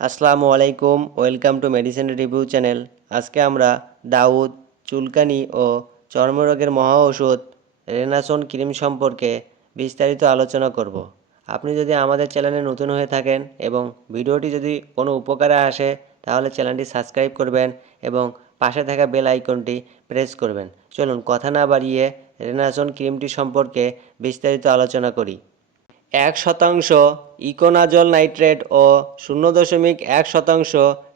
আসসালামু আলাইকুম, welcome to medicine review channel. আজকে আমরা দাউদ, চুলকানি ও চর্মরোগের মহা ওষুধ, রেনাসন ক্রিম সম্পর্কে বিস্তারিত আলোচনা করব। আপনি যদি আমাদের চ্যানেলে নতুন হয়ে থাকেন এবং ভিডিওটি যদি কোনো উপকারে আসে, তাহলে চ্যানেলটি সাবস্ক্রাইব করবেন এবং পাশে থাকা বেল আইকনটি প্রেস করবেন। চলুন, কথা না বাড়িয়ে রেনাসন ক্রিমটি সম্পর্কে বিস্তারিত আলোচনা করি। এক শতাংশ ইকোনাজল নাইট্রেট ও শূন্য দশমিক এক শতাংশ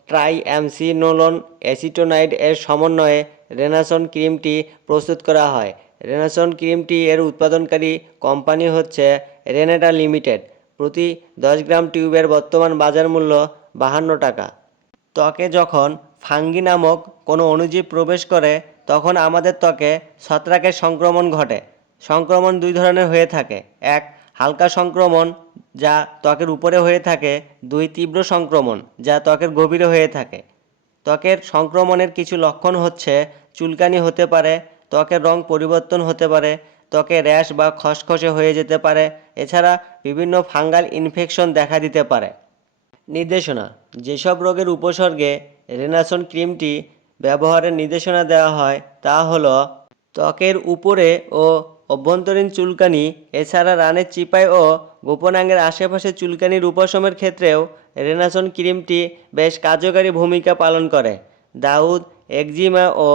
ট্রাই অ্যামসিনোলন অ্যাসিটোনাইড এর সমন্বয়ে রেনাসন ক্রিমটি প্রস্তুত করা হয়। রেনাসন ক্রিমটি এর উৎপাদনকারী কোম্পানি হচ্ছে রেনেটা লিমিটেড। প্রতি দশ গ্রাম টিউবের বর্তমান বাজার মূল্য বাহান্ন টাকা। ত্বকে যখন ফাঙ্গি নামক কোনো অণুজীব প্রবেশ করে, তখন আমাদের ত্বকে ছত্রাকের সংক্রমণ ঘটে। সংক্রমণ দুই ধরনের হয়ে থাকে। এক হালকা সংক্রমণ যা ত্বকের উপরে হয়ে থাকে, দুই তীব্র সংক্রমণ যা ত্বকের গভীরে হয়ে থাকে। ত্বকের সংক্রমণের কিছু লক্ষণ হচ্ছে, চুলকানি হতে পারে, ত্বকের রং পরিবর্তন হতে পারে, ত্বকে র্যাশ বা খসখসে হয়ে যেতে পারে, এছাড়া বিভিন্ন ফাঙ্গাল ইনফেকশন দেখা দিতে পারে। নির্দেশনা, যেসব রোগের উপসর্গে রেনাসন ক্রিমটি ব্যবহারের নির্দেশনা দেওয়া হয় তা হলো, ত্বকের উপরে ও অভ্যন্তরীণ চুলকানি, এছাড়া রানের চিপায় ও গোপনাঙ্গের আশেপাশে চুলকানির উপশমের ক্ষেত্রেও রেনাসন ক্রিমটি বেশ কার্যকারী ভূমিকা পালন করে। দাউদ, একজিমা ও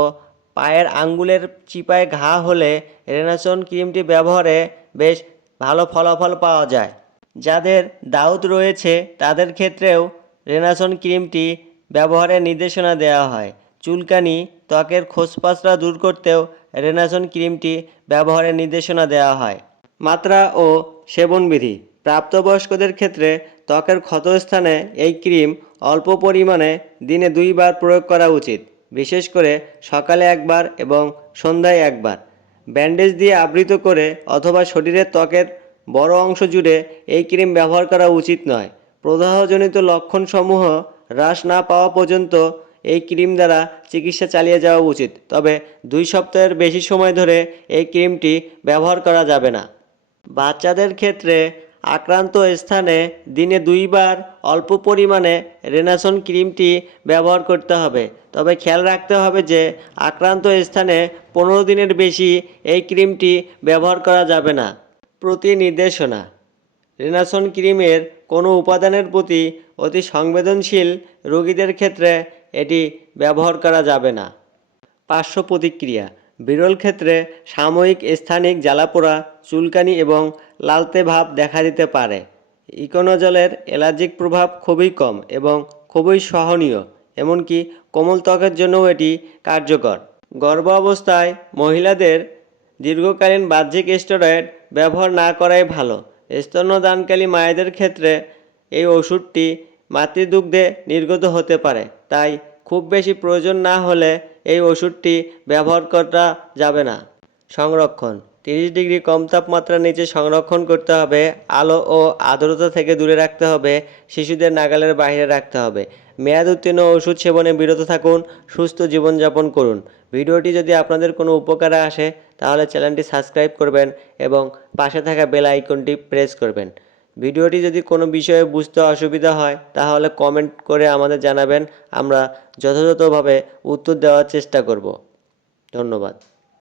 পায়ের আঙ্গুলের চিপায় ঘা হলে রেনাসন ক্রিমটি ব্যবহারে বেশ ভালো ফলাফল পাওয়া যায়। যাদের দাউদ রয়েছে, তাদের ক্ষেত্রেও রেনাসন ক্রিমটি ব্যবহারের নির্দেশনা দেওয়া হয়। চুলকানি ত্বকের খোসপাসরা দূর করতেও রেনাসন ক্রিমটি ব্যবহারের নির্দেশনা দেওয়া হয়। মাত্রা ও সেবনবিধি। প্রাপ্তবয়স্কদের ক্ষেত্রে ত্বকের ক্ষতস্থানে এই ক্রিম অল্প পরিমাণে দিনে দুইবার প্রয়োগ করা উচিত, বিশেষ করে সকালে একবার এবং সন্ধ্যায় একবার। ব্যান্ডেজ দিয়ে আবৃত করে অথবা শরীরের ত্বকের বড় অংশ জুড়ে এই ক্রিম ব্যবহার করা উচিত নয়। প্রদাহজনিত লক্ষণসমূহ হ্রাস না পাওয়া পর্যন্ত এই ক্রিম দ্বারা চিকিৎসা চালিয়ে যাওয়া উচিত। তবে দুই সপ্তাহের বেশি সময় ধরে এই ক্রিমটি ব্যবহার করা যাবে না। বাচ্চাদের ক্ষেত্রে আক্রান্ত স্থানে দিনে দুইবার অল্প পরিমাণে রেনাসন ক্রিমটি ব্যবহার করতে হবে। তবে খেয়াল রাখতে হবে যে আক্রান্ত স্থানে পনেরো দিনের বেশি এই ক্রিমটি ব্যবহার করা যাবে না। প্রতি নির্দেশনা রেনাসন ক্রিমের কোনো উপাদানের প্রতি অতি সংবেদনশীল রোগীদের ক্ষেত্রে এটি ব্যবহার করা যাবে না। পার্শ্ব প্রতিক্রিয়া বিরল ক্ষেত্রে সাময়িক স্থানিক জ্বালাপোড়া, চুলকানি এবং লালতে ভাব দেখা দিতে পারে। ইকোনোজলের অ্যালার্জিক প্রভাব খুবই কম এবং খুবই সহনীয়, এমনকি কোমল ত্বকের জন্যও এটি কার্যকর। গর্ভ অবস্থায় মহিলাদের দীর্ঘকালীন বাহ্যিক স্টেরয়েড ব্যবহার না করাই ভালো। স্তন্যদানকালী মায়েদের ক্ষেত্রে এই ওষুধটি মাতৃদুগ্ধে নির্গত হতে পারে। তাই খুব বেশি প্রয়োজন না হলে এই ওষুধটি ব্যবহার করা যাবে না। সংরক্ষণ। তিরিশ ডিগ্রি কম তাপমাত্রার নিচে সংরক্ষণ করতে হবে। আলো ও আর্দ্রতা থেকে দূরে রাখতে হবে। শিশুদের নাগালের বাইরে রাখতে হবে। মেয়াদ উত্তীর্ণ ওষুধ সেবনে বিরত থাকুন। সুস্থ জীবনযাপন করুন। ভিডিওটি যদি আপনাদের কোনো উপকারে আসে, তাহলে চ্যানেলটি সাবস্ক্রাইব করবেন এবং পাশে থাকা বেল আইকনটি প্রেস করবেন। ভিডিওটি যদি কোনো বিষয়ে বুঝতে অসুবিধা হয়, তাহলে কমেন্ট করে আমাদের জানাবেন। আমরা যথাযথভাবে উত্তর দেওয়ার চেষ্টা করব। ধন্যবাদ।